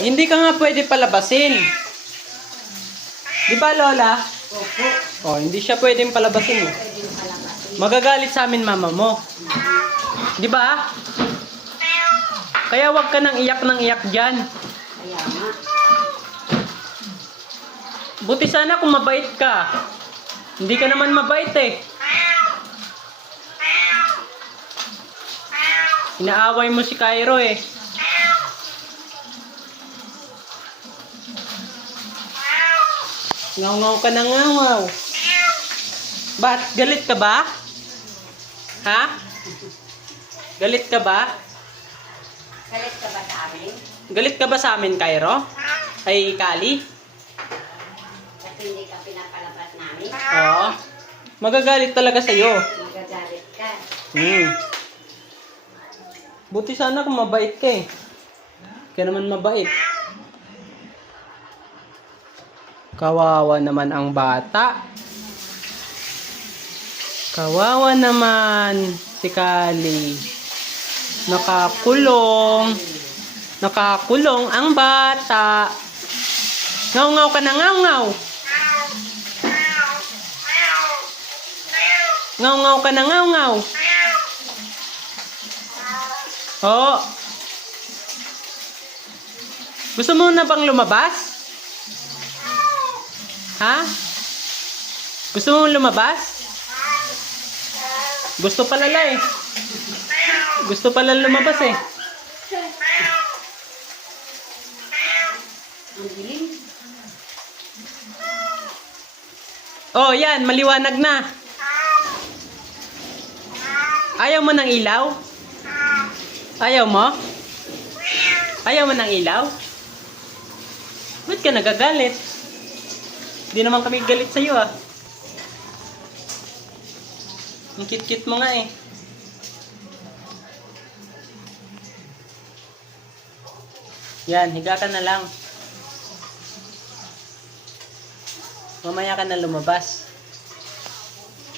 Hindi ka nga pwede palabasin. Di ba, Lola? Opo. Oh, hindi siya pwedeng palabasin. Pwedeng palabasin. Magagalit sa amin mama mo. Di ba? Kaya wag ka nang iyak dyan. Kaya nga. Buti sana kung mabait ka. Hindi ka naman mabait eh. Inaaway mo si Cairo eh. Ngaw-ngaw ka na ngaw-ngaw. Ba't? Galit ka ba? Ha? Galit ka ba? Galit ka ba sa amin? Galit ka ba sa amin, Cairo? Ay, Kali? Kasi hindi ka pinapalabas namin? Oo. Magagalit talaga sa'yo. Magagalit ka. Buti sana kung mabait ka eh. Kaya naman mabait. Kawawa naman ang bata. Kawawa naman si Kali. Nakakulong. Nakakulong ang bata. Ngaw-ngaw ka na ngaw-ngaw. Ngaw-ngaw ka na ngaw-ngaw. Oo. Gusto mo na bang lumabas? Ha? Gusto mo lumabas? Gusto pala eh. Gusto pala lumabas eh. Ang dilim. Oh, yan. Maliwanag na. Ayaw mo ng ilaw? Ayaw mo? Ayaw mo ng ilaw? Ba't ka nagagalit? Hindi naman kami galit sa'yo ah. Ang kit-kit mo nga eh. Yan, higa ka na lang. Mamaya ka na lumabas.